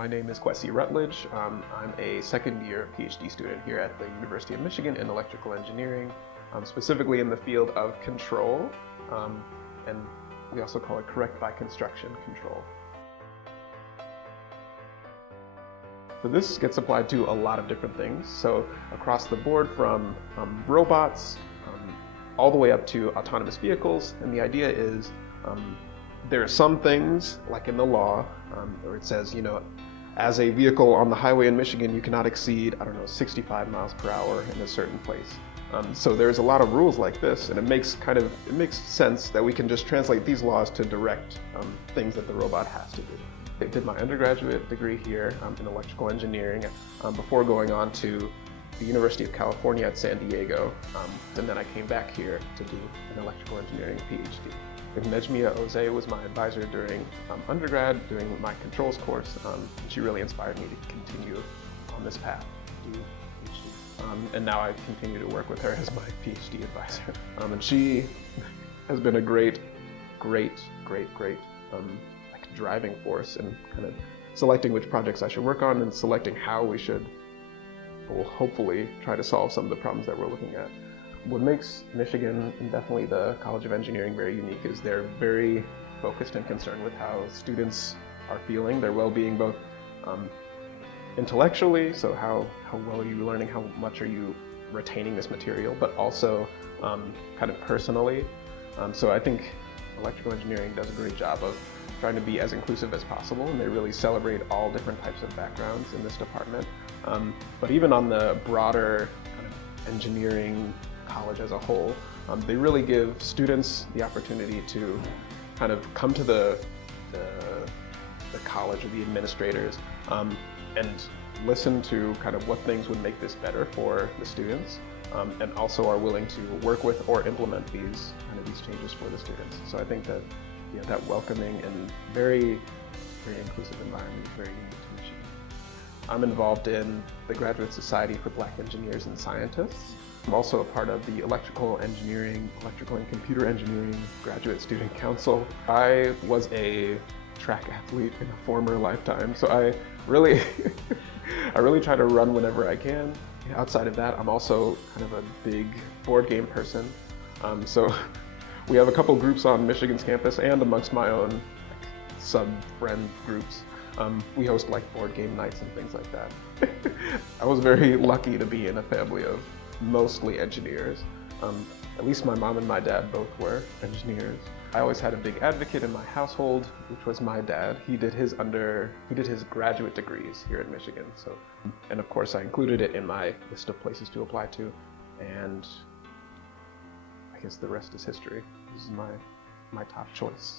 My name is Kwesi Rutledge. I'm a second-year PhD student here at the University of Michigan in electrical engineering, specifically in the field of control, and we also call it correct by construction control. So this gets applied to a lot of different things. So across the board, from robots all the way up to autonomous vehicles. And the idea is there are some things, like in the law, where it says, as a vehicle on the highway in Michigan, you cannot exceed, 65 miles per hour in a certain place. So there's a lot of rules like this, and it makes sense that we can just translate these laws to direct things that the robot has to do. I did my undergraduate degree here in electrical engineering before going on to the University of California at San Diego, and then I came back here to do an electrical engineering PhD. Necmiye Ozay was my advisor during undergrad, during my controls course. She really inspired me to continue on this path to do PhD. And now I continue to work with her as my PhD advisor. And she has been a great driving force in kind of selecting which projects I should work on and selecting how we should, hopefully, try to solve some of the problems that we're looking at. What makes Michigan, and definitely the College of Engineering, very unique is they're very focused and concerned with how students are feeling, their well-being, both intellectually, so how well are you learning, how much are you retaining this material, but also kind of personally. So I think electrical engineering does a great job of trying to be as inclusive as possible, and they really celebrate all different types of backgrounds in this department. But even on the broader kind of engineering college as a whole, they really give students the opportunity to kind of come to the college or the administrators and listen to kind of what things would make this better for the students, and also are willing to work with or implement these changes for the students. So I think that that welcoming and very inclusive environment is very unique to Michigan. I'm involved in the Graduate Society for Black Engineers and Scientists. I'm also a part of the Electrical and Computer Engineering Graduate Student Council. I was a track athlete in a former lifetime, so I really try to run whenever I can. Outside of that, I'm also kind of a big board game person. So we have a couple groups on Michigan's campus and amongst my own sub-friend groups. We host board game nights and things like that. I was very lucky to be in a family of mostly engineers. At least my mom and my dad both were engineers. I always had a big advocate in my household, which was my dad. He did his graduate degrees here in Michigan. And of course I included it in my list of places to apply to, and I guess the rest is history. This is my top choice.